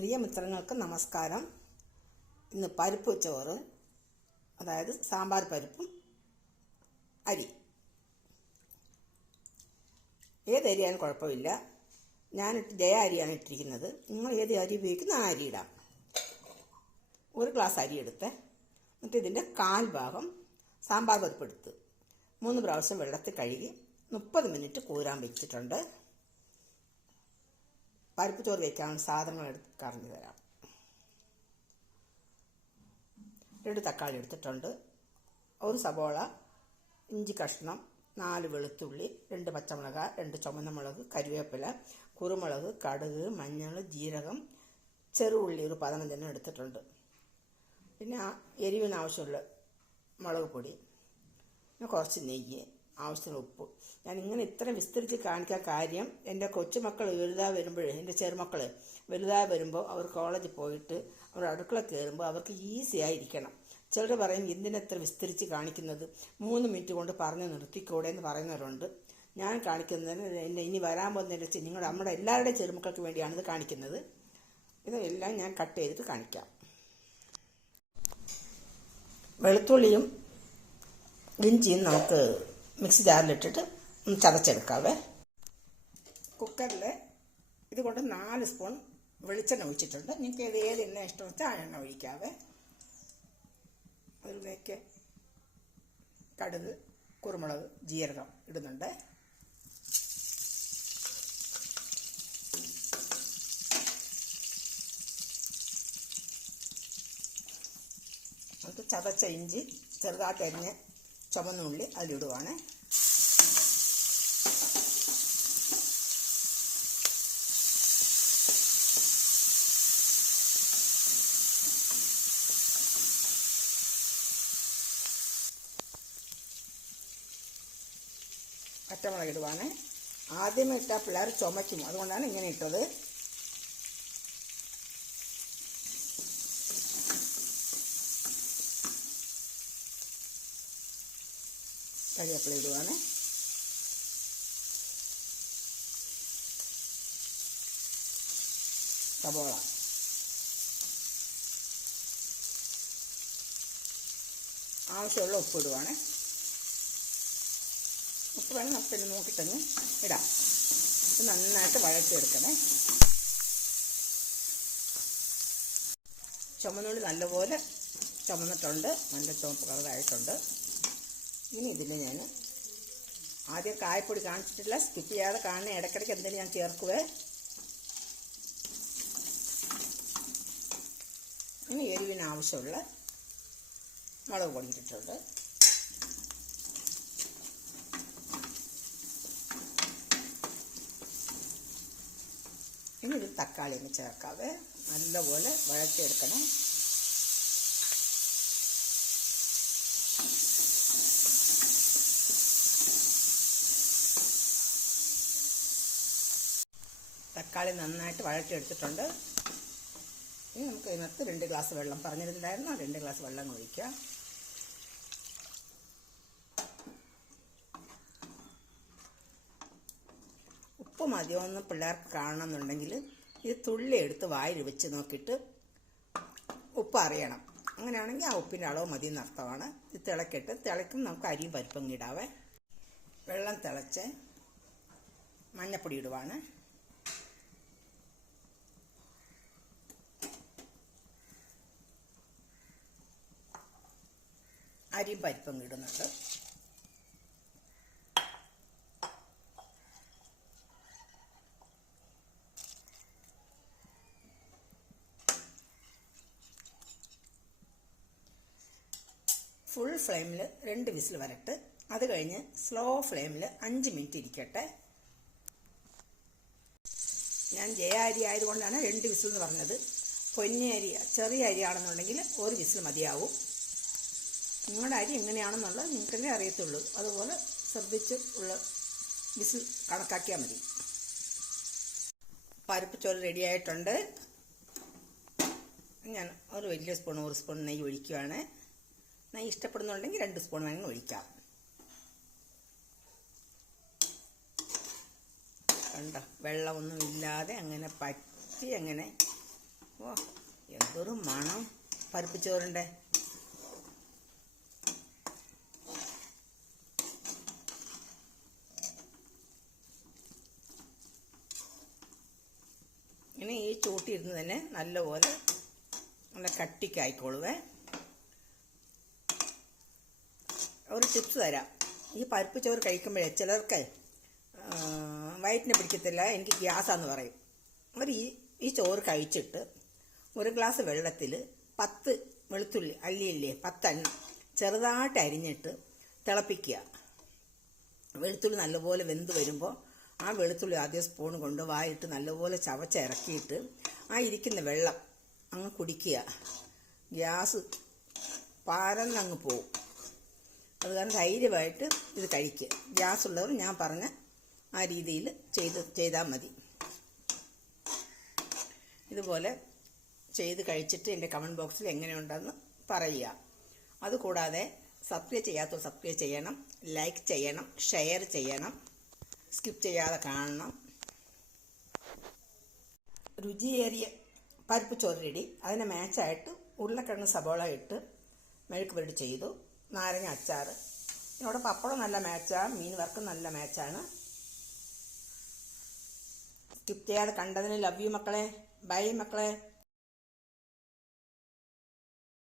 പ്രിയ മിത്രങ്ങൾക്ക് നമസ്കാരം. ഇന്ന് പരിപ്പ് ചോറ് അതായത് സാമ്പാർ പരിപ്പും അരി. ഏത് അരിയാലും കുഴപ്പമില്ല. ഞാനിട്ട് ജയ അരിയാണ് ഇട്ടിരിക്കുന്നത്. നിങ്ങൾ ഏത് അരി ഉപയോഗിക്കുന്ന ആ അരി ഇടാം. ഒരു ഗ്ലാസ് അരി എടുത്ത്. എന്നിട്ട് ഇതിന്റെ കാൽ ഭാഗം സാമ്പാർ പരിപ്പ് എടുത്ത് മൂന്ന് പ്രാവശ്യം വെള്ളത്തിൽ കഴുകി മുപ്പത് മിനിറ്റ് കൂരാൻ വെച്ചിട്ടുണ്ട്. പരിപ്പ് ചോറ് വയ്ക്കാനുള്ള സാധനങ്ങൾ എടുത്ത് കറഞ്ഞു തരാം. രണ്ട് തക്കാളി എടുത്തിട്ടുണ്ട്. ഒരു സബോള ഇഞ്ചി കഷ്ണം നാല് വെളുത്തുള്ളി രണ്ട് പച്ചമുളക് രണ്ട് ചുമന്ന മുളക് കരുവേപ്പില കുരുമുളക് കടുക് മഞ്ഞൾ ജീരകം ചെറുള്ളി ഒരു പതിനഞ്ചെണ്ണം എടുത്തിട്ടുണ്ട്. പിന്നെ എരിവിനാവശ്യമുള്ള മുളക് പൊടി പിന്നെ കുറച്ച് നെയ്യ് ആവശ്യത്തിന് ഉപ്പ് ഞാൻ ഇങ്ങനെ ഇത്ര വിസ്തരിച്ച് കാണിക്കാൻ കാര്യം എന്റെ കൊച്ചുമക്കൾ വലുതായി വരുമ്പോൾ എന്റെ ചെറുമക്കൾ വലുതായി വരുമ്പോൾ അവർ കോളേജിൽ പോയിട്ട് അവർ അടുക്കള കയറുമ്പോൾ അവർക്ക് ഈസി ആയിരിക്കണം. ചിലർ പറയും എന്തിനെത്ര വിസ്തരിച്ച് കാണിക്കുന്നത്? മൂന്ന് മിനിറ്റ് കൊണ്ട് പറഞ്ഞ് നിർത്തിക്കൂടെ എന്ന് പറയുന്നവരുണ്ട്. ഞാൻ കാണിക്കുന്നതിന് എന്റെ ഇനി വരാൻ പോകുന്നതിന്റെ വെച്ച് നിങ്ങളുടെ നമ്മുടെ എല്ലാവരുടെയും ചെറുമക്കൾക്ക് വേണ്ടിയാണ് ഇത് കാണിക്കുന്നത്. ഇതെല്ലാം ഞാൻ കട്ട് ചെയ്തിട്ട് കാണിക്കാം. വെളുത്തുള്ളിയും ഇഞ്ചിയും നമുക്ക് മിക്സി ജാറിലിട്ടിട്ട് ഒന്ന് ചതച്ചെടുക്കാവേ. കുക്കറിൽ ഇതുകൊണ്ട് നാല് സ്പൂൺ വെളിച്ചെണ്ണ ഒഴിച്ചിട്ടുണ്ട്. നിങ്ങൾക്ക് ഏത് ഏത് എണ്ണ ഇഷ്ടം വെച്ചാൽ ആ എണ്ണ ഒഴിക്കാവേ. അതിലേക്ക് കടുക് കുരുമുളക് ജീരകം ഇടുന്നുണ്ട്. അത് ചതച്ച ഇഞ്ചി ചെറുതായിട്ട് ചുമന്നുള്ളി അതിലിടുവാണ്. പച്ചമുളക് ഇടുവാണ് ആദ്യമേ ഇട്ടാൽ പിള്ളേർ ചുമയ്ക്കും. അതുകൊണ്ടാണ് ഇങ്ങനെ ഇട്ടത്. കരിവേപ്പില ഇടുവാണ്. സബോള ആവശ്യമുള്ള ഉപ്പ് ഇടുവാണ്. ഉപ്പ് വേണം നമുക്ക് പിന്നെ നോക്കിത്തന്നെ ഇടാം. ഇത് നന്നായിട്ട് വഴറ്റിയെടുക്കണേ. ചുമന്നുള്ളി നല്ലപോലെ ചുമന്നിട്ടുണ്ട്. നല്ല ചുവപ്പ് കളറായിട്ടുണ്ട്. ഇനി ഇതിൽ ഞാൻ ആദ്യം കായപ്പൊടി കാണിച്ചിട്ടില്ല. സ്കിപ്പ് ചെയ്യാതെ കാണുന്ന ഇടയ്ക്കിടയ്ക്ക് എന്തെങ്കിലും ഞാൻ ചേർക്കുവേ. ഇനി എരിവിന് ആവശ്യമുള്ള മുളക് പൊടി ഇട്ടിട്ടുണ്ട്. ഇനി ഒരു തക്കാളി ഒന്ന് ചേർക്കാവേ. നല്ലപോലെ വഴറ്റിയെടുക്കണം. തക്കാളി നന്നായിട്ട് വഴറ്റിയെടുത്തിട്ടുണ്ട്. ഇനി നമുക്ക് ഇതിനകത്ത് രണ്ട് ഗ്ലാസ് വെള്ളം പറഞ്ഞിട്ടുണ്ടായിരുന്നു രണ്ട് ഗ്ലാസ് വെള്ളം ഒഴിക്കുക. ഉപ്പ് മതിയോന്ന് പിള്ളേർക്ക് കാണണമെന്നുണ്ടെങ്കിൽ ഇത് തുള്ളി എടുത്ത് വായിൽ വെച്ച് നോക്കിയിട്ട് ഉപ്പ് അറിയണം. അങ്ങനെയാണെങ്കിൽ ആ ഉപ്പിന്റെ അളവ് മതി എന്നർത്ഥമാണ് ഇത് തിളക്കിട്ട്. തിളക്കും നമുക്ക് അരിയും പരിപ്പും ഇടാവേ. വെള്ളം തിളച്ച് മഞ്ഞപ്പൊടി ഇടുവാണ്. അരിയും പരിപ്പും ഇടുന്നുണ്ട്. ഫുൾ ഫ്ലെയിമിൽ രണ്ട് വിസിൽ വരട്ട്. അത് കഴിഞ്ഞ് സ്ലോ ഫ്ലെയിമിൽ അഞ്ച് മിനിറ്റ് ഇരിക്കട്ടെ. ഞാൻ ജയ അരി ആയതുകൊണ്ടാണ് രണ്ട് വിസിൽ എന്ന് പറഞ്ഞത്. പൊന്നി അരി ചെറിയ അരിയാണെന്നുണ്ടെങ്കിൽ ഒരു വിസിൽ മതിയാവും. നിങ്ങളുടെ അരി എങ്ങനെയാണെന്നുള്ളത് നിങ്ങൾക്ക് തന്നെ അറിയത്തുള്ളൂ. അതുപോലെ ശ്രദ്ധിച്ച് ഉള്ള വിസിൽ കണക്കാക്കിയാൽ മതി. പരിപ്പ് ചോറ് റെഡിയായിട്ടുണ്ട് ഞാൻ ഒരു വലിയ സ്പൂൺ ഒരു സ്പൂൺ നെയ്യ് ഒഴിക്കുകയാണ് നെയ്യ് ഇഷ്ടപ്പെടുന്നുണ്ടെങ്കിൽ രണ്ട് സ്പൂൺ വേണമെങ്കിൽ ഒഴിക്കാം. കണ്ടോ വെള്ളമൊന്നും ഇല്ലാതെ അങ്ങനെ പറ്റി അങ്ങനെ. ഓ എന്തൊരു മണം. പരിപ്പ് ചോറിന്റെ ഇനി ഈ ചൂട്ടിയിരുന്ന് തന്നെ നല്ലപോലെ നല്ല കട്ടിക്കായിക്കോളുവേ. ഒരു ടിപ്സ് തരാം. ഈ പരിപ്പ് ചോറ് കഴിക്കുമ്പോഴേ ചിലർക്ക് വയറ്റിനെ പിടിക്കത്തില്ല എനിക്ക് ഗ്യാസാന്ന് പറയും. അവർ ഈ ഈ ചോറ് കഴിച്ചിട്ട് ഒരു ഗ്ലാസ് വെള്ളത്തിൽ പത്ത് വെളുത്തുള്ളി അല്ലിയില്ലേ പത്തെണ്ണം ചെറുതായിട്ട് അരിഞ്ഞിട്ട് തിളപ്പിക്കുക. വെളുത്തുള്ളി നല്ലപോലെ വെന്ത് വരുമ്പോൾ ആ വെളുത്തുള്ളി ആദ്യം സ്പൂൺ കൊണ്ട് വായിട്ട് നല്ലപോലെ ചവച്ചിറക്കിയിട്ട് ആ ഇരിക്കുന്ന വെള്ളം അങ്ങ് കുടിക്കുക. ഗ്യാസ് പരന്നങ്ങ് പോവും. അത് കാരണം ധൈര്യമായിട്ട് ഇത് കഴിക്കുക ഗ്യാസ് ഉള്ളവർ ഞാൻ പറഞ്ഞ ആ രീതിയിൽ ചെയ്ത് ചെയ്താൽ മതി. ഇതുപോലെ ചെയ്ത് കഴിച്ചിട്ട് എന്റെ കമന്റ് ബോക്സിൽ എങ്ങനെയുണ്ടെന്ന് പറയുക. അതുകൂടാതെ സബ്സ്ക്രൈബ് ചെയ്യാത്തവർ സബ്സ്ക്രൈബ് ചെയ്യണം. ലൈക്ക് ചെയ്യണം. ഷെയർ ചെയ്യണം. സ്കിപ്പ് ചെയ്യാതെ കാണണം. രുചിയേറിയ പരിപ്പ് ചോറ് റെഡി അതിന് മാച്ചായിട്ട് ഉരുളക്കിഴങ്ങ് സബോള ഇട്ട് മെഴുക്ക് പൊരിട്ട് ചെയ്തു. നാരങ്ങ അച്ചാർ. ഇതിനോട് പപ്പടം നല്ല മാച്ചാണ് മീൻ വറുക്കും നല്ല മാച്ചാണ് സ്കിപ്പ് ചെയ്യാതെ കണ്ടതിന് ലവ് യു മക്കളെ. ബൈ മക്കളെ.